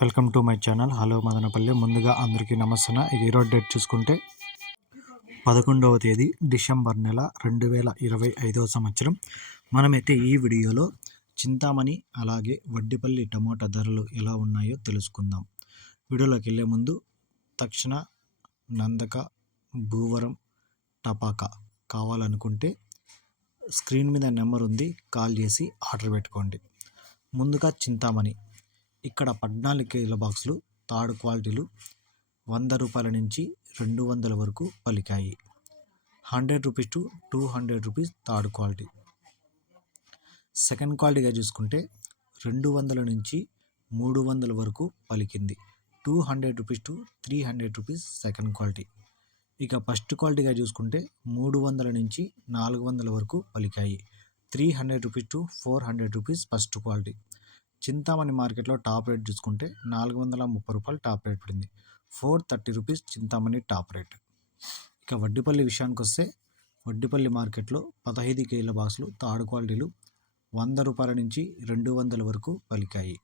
Welcome to my channel. Hello Madanapalle. ముందుగా అందరికీ నమస్తే ఈరోజు డేట్ చూసుకుంటే పదకొండవ తేదీ డిసెంబర్ నెల రెండు వేల ఇరవై ఐదవ సంవత్సరం. మనమైతే ఈ వీడియోలో చింతామణి అలాగే వడ్డిపల్లి టమోటా ధరలు ఎలా ఉన్నాయో తెలుసుకుందాం. వీడియోలోకి వెళ్ళే ముందు తక్షణ నందక భూవరం టపాకా కావాలనుకుంటే స్క్రీన్ మీద నెంబర్ ఉంది. కాల్ చేసి ఆర్డర్ పెట్టుకోండి. ముందుగా చింతామణి. ఇక్కడ పద్నాలుగు కేజీల బాక్సులు థర్డ్ క్వాలిటీలు వంద రూపాయల నుంచి రెండు వందల వరకు పలికాయి. Hundred rupees to two hundred rupees third quality. Second క్వాలిటీగా చూసుకుంటే రెండు వందల నుంచి మూడు వందల వరకు పలికింది. Two hundred rupees to three hundred rupees second quality. ఇక ఫస్ట్ క్వాలిటీగా చూసుకుంటే మూడు వందల నుంచి నాలుగు వందల వరకు పలికాయి. Three hundred rupees to four hundred rupees first quality. Chintamani మార్కెట్లో టాప్ రేట్ చూసుకుంటే నాలుగు వందల ముప్పై రూపాయలు టాప్ రేట్ పడింది. Four thirty rupees Chintamani top rate. ఇక వడ్డిపల్లి విషయానికి వస్తే వడ్డిపల్లి మార్కెట్లో పదహైదు కేజీల బాక్సులు థర్డ్ క్వాలిటీలు వంద రూపాయల నుంచి రెండు వందల వరకు పలికాయి.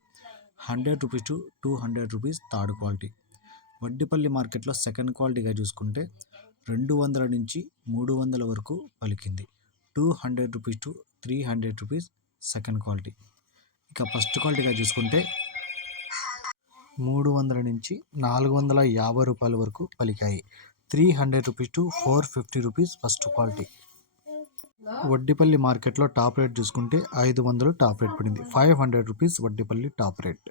Hundred rupees to two hundred rupees third quality. Vaddipalli మార్కెట్లో సెకండ్ క్వాలిటీగా చూసుకుంటే రెండు వందల నుంచి మూడు వందల వరకు పలికింది. Two hundred rupees to three hundred rupees second quality. ఇక ఫస్ట్ క్వాలిటీగా చూసుకుంటే మూడు వందల నుంచి నాలుగు వందల యాభై రూపాయల వరకు పలికాయి. Three hundred rupees to four fifty rupees first quality. Vaddipalli మార్కెట్లో టాప్ రేట్ చూసుకుంటే ఐదు వందలు టాప్ రేట్ పడింది. Five hundred rupees Vaddipalli top rate.